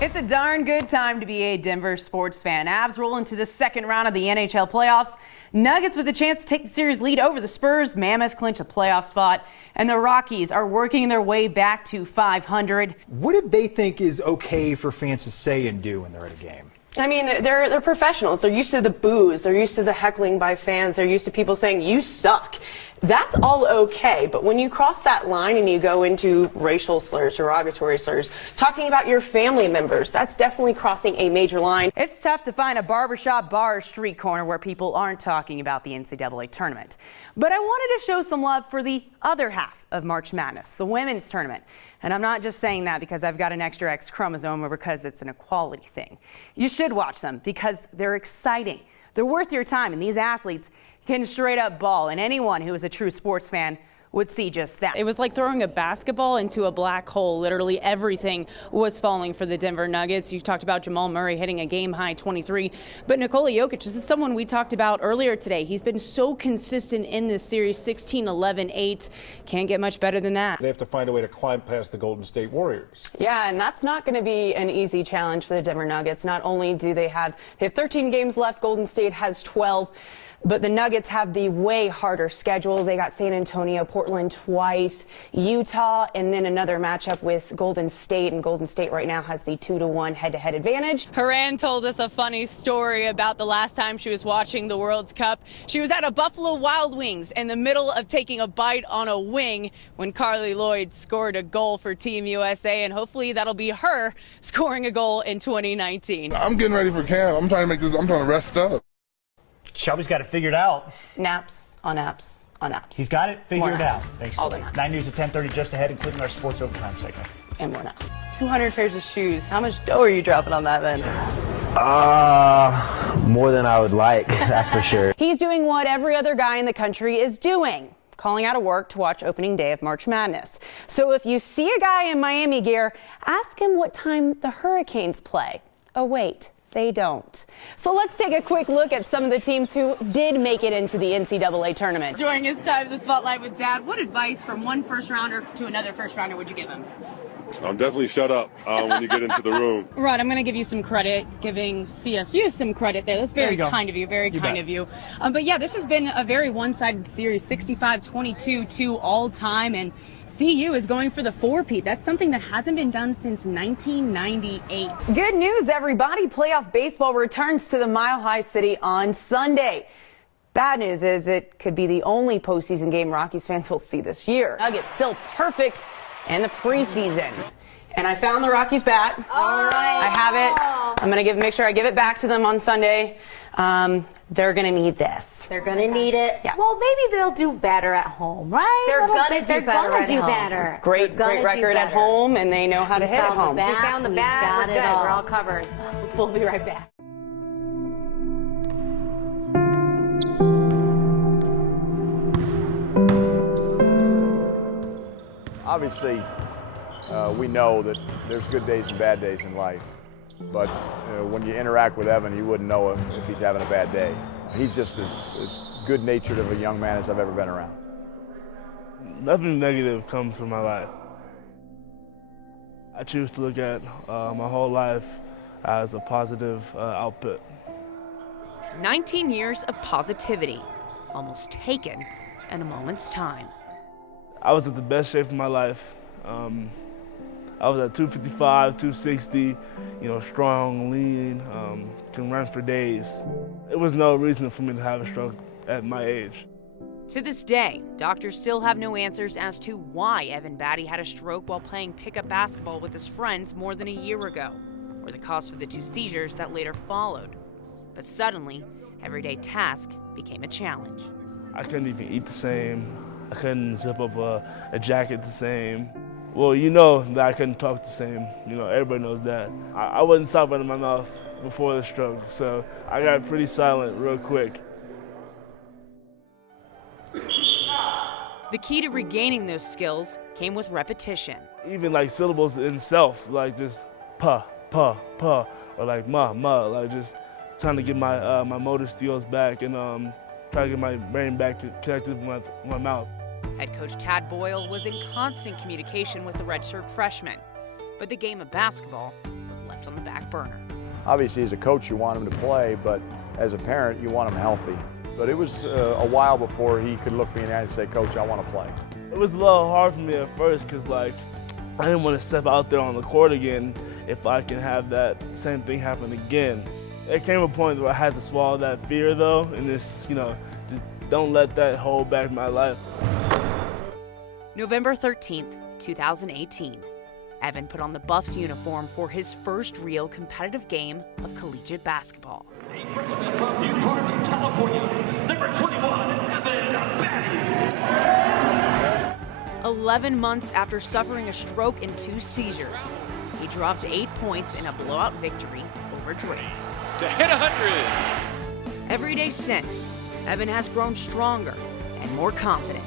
It's a darn good time to be a Denver sports fan. Avs roll into the second round of the NHL playoffs. Nuggets with a chance to take the series lead over the Spurs. Mammoth clinch a playoff spot. And the Rockies are working their way back to 500. What did they think is okay for fans to say and do when they're at a game? I mean, they're professionals. They're used to the boos. They're used to the heckling by fans. They're used to people saying, you suck. That's all okay. But when you cross that line and you go into racial slurs, derogatory slurs, talking about your family members, that's definitely crossing a major line. It's tough to find a barbershop, bar, or street corner where people aren't talking about the NCAA tournament. But I wanted to show some love for the other half of March Madness, the women's tournament. And I'm not just saying that because I've got an extra X chromosome or because it's an equality thing. You should watch them because they're exciting. They're worth your time, and these athletes can straight up ball, and anyone who is a true sports fan would see just that. It was like throwing a basketball into a black hole. Literally everything was falling for the Denver Nuggets. You talked about Jamal Murray hitting a game-high 23, but Nikola Jokic, this is someone we talked about earlier today. He's been so consistent in this series, 16, 11, 8. Can't get much better than that. They have to find a way to climb past the Golden State Warriors. Yeah, and that's not going to be an easy challenge for the Denver Nuggets. Not only do they have 13 games left, Golden State has 12. But the Nuggets have the way harder schedule. They got San Antonio, Portland twice, Utah, and then another matchup with Golden State. And Golden State right now has the 2-1 head-to-head advantage. Haran told us a funny story about the last time she was watching the World Cup. She was at a Buffalo Wild Wings in the middle of taking a bite on a wing when Carly Lloyd scored a goal for Team USA, and hopefully that'll be her scoring a goal in 2019. I'm getting ready for camp. I'm trying to rest up. Shelby's got it figured out. Naps on apps on apps. He's got it figured out. Thanks. All the naps. 9 News at 10:30 just ahead, including our sports overtime segment. And more naps. 200 pairs of shoes. How much dough are you dropping on that, then? More than I would like, that's for sure. He's doing what every other guy in the country is doing, calling out of work to watch opening day of March Madness. So if you see a guy in Miami gear, ask him what time the Hurricanes play. Oh, wait. They don't. So let's take a quick look at some of the teams who did make it into the NCAA tournament. During his time in the spotlight with Dad, what advice from one first-rounder to another first-rounder would you give him? Definitely shut up when you get into the room. Rod, I'm going to give you some credit, giving CSU some credit there. That's very kind of you, very kind of you. But yeah, this has been a very one-sided series, 65-22 to all time, and CU is going for the four-peat. That's something that hasn't been done since 1998. Good news, everybody. Playoff baseball returns to the Mile High City on Sunday. Bad news is it could be the only postseason game Rockies fans will see this year. Nuggets still perfect in the preseason. And I found the Rockies bat. All right. I have it. I'm going to make sure I give it back to them on Sunday. They're going to need this. They're going to need it. Yeah. Well, maybe they'll do better at home, right? They're going to do better. Great record at home, and they know how to hit at home. We found the bat. We're good. We're all covered. We'll be right back. Obviously, we know that there's good days and bad days in life. But when you interact with Evan, you wouldn't know if he's having a bad day. He's just as good-natured of a young man as I've ever been around. Nothing negative comes from my life. I choose to look at my whole life as a positive output. 19 years of positivity, almost taken in a moment's time. I was at the best shape of my life. I was at 255, 260, strong, lean, can run for days. It was no reason for me to have a stroke at my age. To this day, doctors still have no answers as to why Evan Batty had a stroke while playing pickup basketball with his friends more than a year ago, or the cause for the 2 seizures that later followed. But suddenly, everyday tasks became a challenge. I couldn't even eat the same. I couldn't zip up a jacket the same. Well, that I couldn't talk the same. Everybody knows that. I wasn't stop running my mouth before the stroke, so I got pretty silent real quick. The key to regaining those skills came with repetition. Even like syllables in itself, like just pa, pa, pa, or like ma, ma, like just trying to get my motor skills back and try to get my brain back connected with my mouth. Head coach Tad Boyle was in constant communication with the redshirt freshman, but the game of basketball was left on the back burner. Obviously, as a coach, you want him to play, but as a parent, you want him healthy. But it was a while before he could look me in the eye and say, Coach, I want to play. It was a little hard for me at first because, like, I didn't want to step out there on the court again if I can have that same thing happen again. There came a point where I had to swallow that fear, though, and just, just don't let that hold back my life. November 13th, 2018. Evan put on the Buffs uniform for his first real competitive game of collegiate basketball. A freshman from New Park, California, number 21, Evan Batty. 11 months after suffering a stroke and 2 seizures, he dropped 8 points in a blowout victory over Drake. To hit 100. Every day since, Evan has grown stronger and more confident.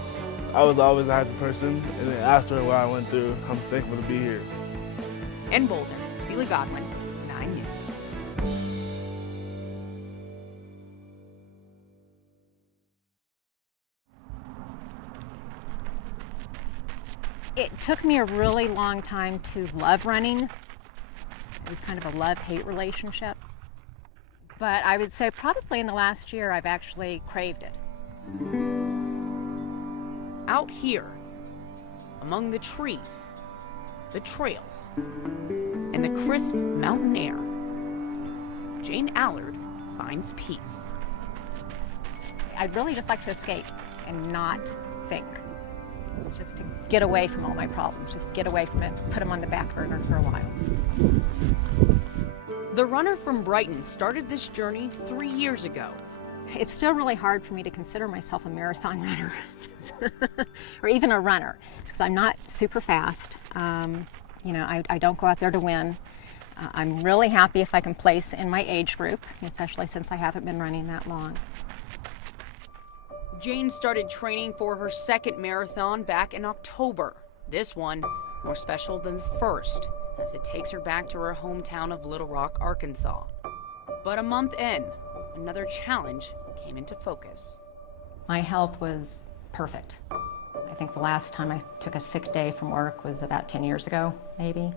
I was always a happy person, and then after what I went through, I'm thankful to be here. In Boulder, Cealey Godwin, 9 News. It took me a really long time to love running. It was kind of a love-hate relationship. But I would say probably in the last year, I've actually craved it. Out here, among the trees, the trails, and the crisp mountain air, Jane Allard finds peace. I'd really just like to escape and not think. It's just to get away from all my problems, just get away from it, put them on the back burner for a while. The runner from Brighton started this journey 3 years ago. It's still really hard for me to consider myself a marathon runner or even a runner because I'm not super fast. I don't go out there to win. I'm really happy if I can place in my age group, especially since I haven't been running that long. Jane started training for her second marathon back in October. This one more special than the first, as it takes her back to her hometown of Little Rock, Arkansas. But a month in, another challenge came into focus. My health was perfect. I think the last time I took a sick day from work was about 10 years ago, maybe.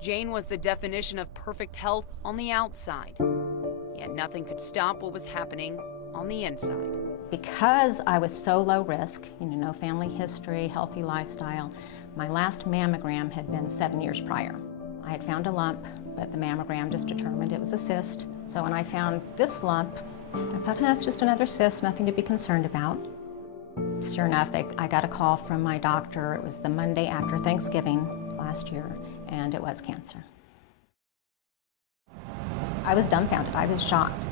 Jane was the definition of perfect health on the outside, yet nothing could stop what was happening on the inside. Because I was so low risk, no family history, healthy lifestyle, my last mammogram had been 7 years prior. I had found a lump, but the mammogram just determined it was a cyst. So when I found this lump, I thought, it's just another cyst, nothing to be concerned about. Sure enough, I got a call from my doctor. It was the Monday after Thanksgiving last year, and it was cancer. I was dumbfounded. I was shocked.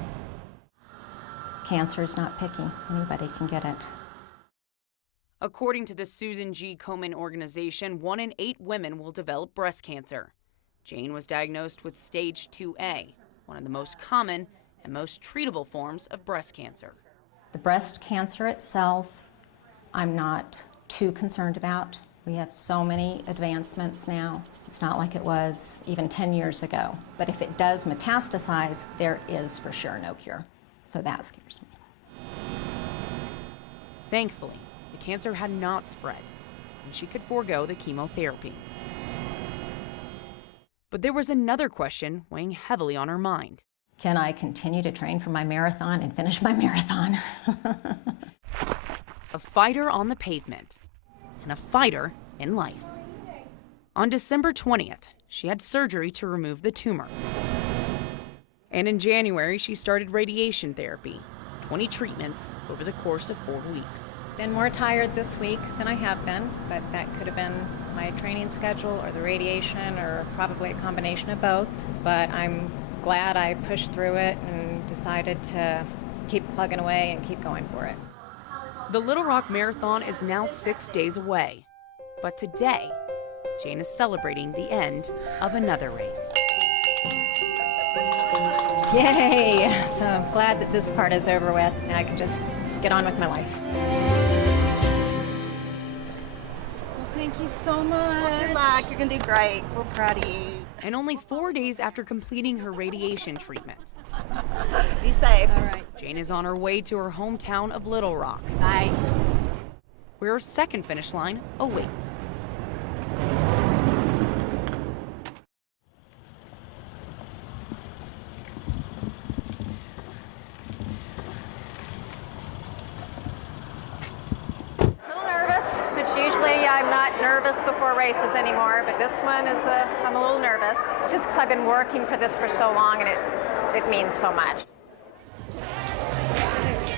Cancer is not picky. Anybody can get it. According to the Susan G. Komen organization, 1 in 8 women will develop breast cancer. Jane was diagnosed with stage 2A, one of the most common and most treatable forms of breast cancer. The breast cancer itself, I'm not too concerned about. We have so many advancements now. It's not like it was even 10 years ago. But if it does metastasize, there is for sure no cure. So that scares me. Thankfully, the cancer had not spread, and she could forego the chemotherapy. But there was another question weighing heavily on her mind. Can I continue to train for my marathon and finish my marathon? A fighter on the pavement, and a fighter in life. On December 20th, she had surgery to remove the tumor. And in January, she started radiation therapy, 20 treatments over the course of 4 weeks. Been more tired this week than I have been, but that could have been my training schedule or the radiation or probably a combination of both. But I'm glad I pushed through it and decided to keep plugging away and keep going for it. The Little Rock Marathon is now 6 days away. But today, Jane is celebrating the end of another race. Yay! So I'm glad that this part is over with. Now I can just get on with my life. Well, thank you so much. Well, good luck. You're going to do great. We're proud of you. And only 4 days after completing her radiation treatment. Be safe. All right. Jane is on her way to her hometown of Little Rock. Bye. Where her second finish line awaits. nervous before races anymore, but this one is, I'm a little nervous. Just because I've been working for this for so long and it means so much.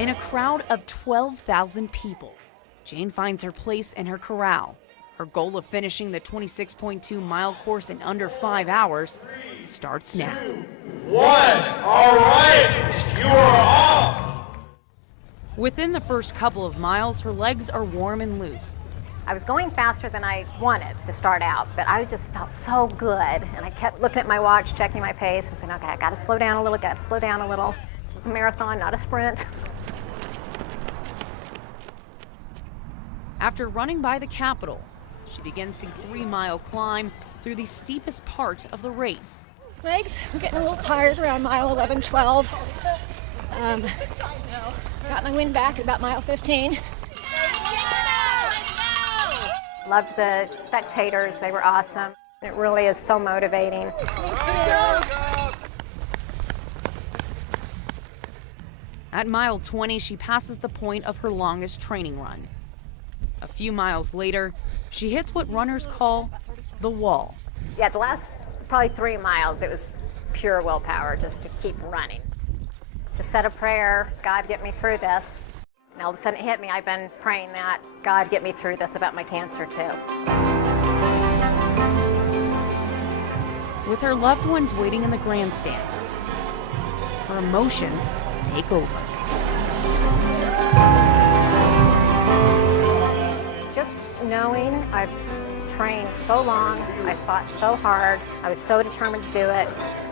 In a crowd of 12,000 people, Jane finds her place in her corral. Her goal of finishing the 26.2-mile course in under 5 hours starts now. 2, 1, all right, you are off. Within the first couple of miles, her legs are warm and loose. I was going faster than I wanted to start out, but I just felt so good. And I kept looking at my watch, checking my pace, and saying, okay, I gotta slow down a little, gotta slow down a little. This is a marathon, not a sprint. After running by the Capitol, she begins the 3-mile climb through the steepest part of the race. Legs, I'm getting a little tired around mile 11, 12. Got my wind back at about mile 15. Loved the spectators, they were awesome. It really is so motivating. At mile 20, she passes the point of her longest training run. A few miles later, she hits what runners call the wall. Yeah, the last probably 3 miles, it was pure willpower just to keep running. Just said a prayer, God, get me through this. And all of a sudden it hit me, I've been praying that, God, get me through this about my cancer too. With her loved ones waiting in the grandstands, her emotions take over. Just knowing I've trained so long, I fought so hard, I was so determined to do it,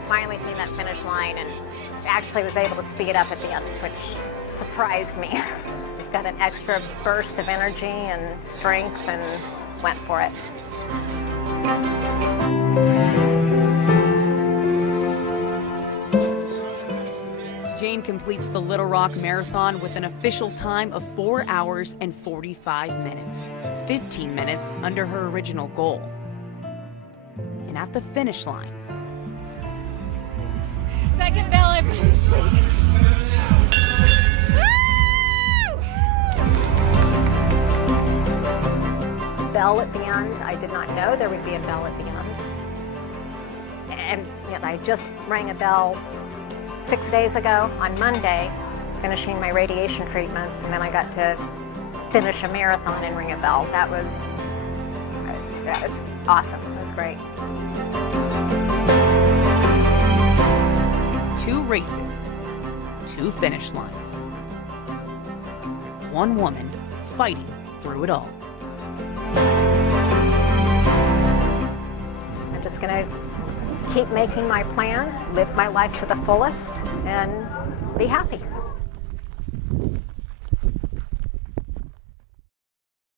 finally seeing that finish line and actually was able to speed up at the end, which surprised me. Just got an extra burst of energy and strength and went for it. Jane completes the Little Rock Marathon with an official time of 4 hours and 45 minutes, 15 minutes under her original goal. And at the finish line, Second bell I've run this week. Bell at the end. I did not know there would be a bell at the end. And yet I just rang a bell 6 days ago on Monday, finishing my radiation treatments, and then I got to finish a marathon and ring a bell. That was awesome. It was great. 2 races, 2 finish lines. One woman fighting through it all. I'm just going to keep making my plans, live my life to the fullest, and be happy.